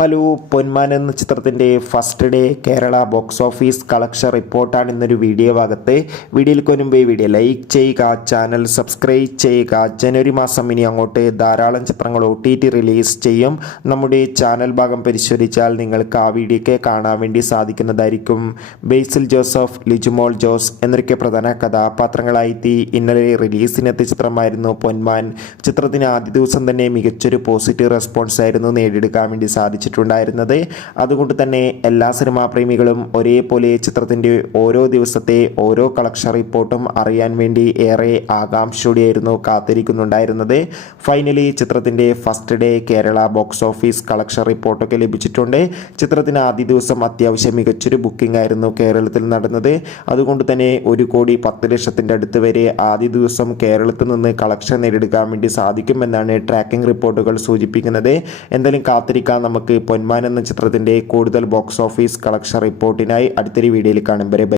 Hello, പൊന്മാൻ എന്ന ചിത്രത്തിൻ്റെ first day Kerala box office collection റിപ്പോർട്ടാണ് ഇന്നൊരു വീഡിയോ ഭാഗത്ത്. വീഡിയോയിൽ മുൻപ് വീഡിയോ ലൈക്ക് ചെയ്യുക, ചാനൽ സബ്സ്ക്രൈബ് ചെയ്യുക. ജനുവരി മാസം ഇനി അങ്ങോട്ട് ധാരാളം ചിത്രങ്ങൾ OTT റിലീസ് ചെയ്യും. നമ്മുടെ ചാനൽ ഭാഗം പരിശോധിച്ചാൽ നിങ്ങൾക്ക് ആ വീഡിയോയ്ക്ക് കാണാൻ വേണ്ടി സാധിക്കുന്നതായിരിക്കും. ബേസിൽ ജോസഫ്, ലിജുമോൾ ജോസ് എന്നൊക്കെ പ്രധാന കഥാപാത്രങ്ങളായി ഇന്നലെ റിലീസിനെത്തിയ ചിത്രമായിരുന്നു പൊന്മാൻ. ചിത്രത്തിന് ആദ്യ ദിവസം തന്നെ മികച്ചൊരു പോസിറ്റീവ് റെസ്പോൺസ് ആയിരുന്നു നേടിയെടുക്കാൻ വേണ്ടി സാധിച്ചു. അതുകൊണ്ട് തന്നെ എല്ലാ സിനിമാ പ്രേമികളും ഒരേപോലെ ചിത്രത്തിൻ്റെ ഓരോ ദിവസത്തെ ഓരോ കളക്ഷൻ റിപ്പോർട്ടും അറിയാൻ വേണ്ടി ഏറെ ആകാംക്ഷയോടെയായിരുന്നു കാത്തിരിക്കുന്നുണ്ടായിരുന്നത്. ഫൈനലി ചിത്രത്തിൻ്റെ first day Kerala box office collection റിപ്പോർട്ടൊക്കെ ലഭിച്ചിട്ടുണ്ട്. ചിത്രത്തിന് ആദ്യ ദിവസം അത്യാവശ്യം മികച്ചൊരു ബുക്കിംഗ് ആയിരുന്നു കേരളത്തിൽ നടന്നത്. അതുകൊണ്ട് തന്നെ 1,10,00,000 അടുത്ത് വരെ ആദ്യ ദിവസം കേരളത്തിൽ നിന്ന് കളക്ഷൻ നേടിയെടുക്കാൻ വേണ്ടി സാധിക്കുമെന്നാണ് ട്രാക്കിംഗ് റിപ്പോർട്ടുകൾ സൂചിപ്പിക്കുന്നത്. എന്തായാലും കാത്തിരിക്കാൻ നമുക്ക് പൊന്മാൻ എന്ന ചിത്രത്തിൻ്റെ കൂടുതൽ ബോക്സ് ഓഫീസ് കളക്ഷൻ റിപ്പോർട്ടിനായി അടുത്തൊരു വീഡിയോയിൽ കാണും വരെ.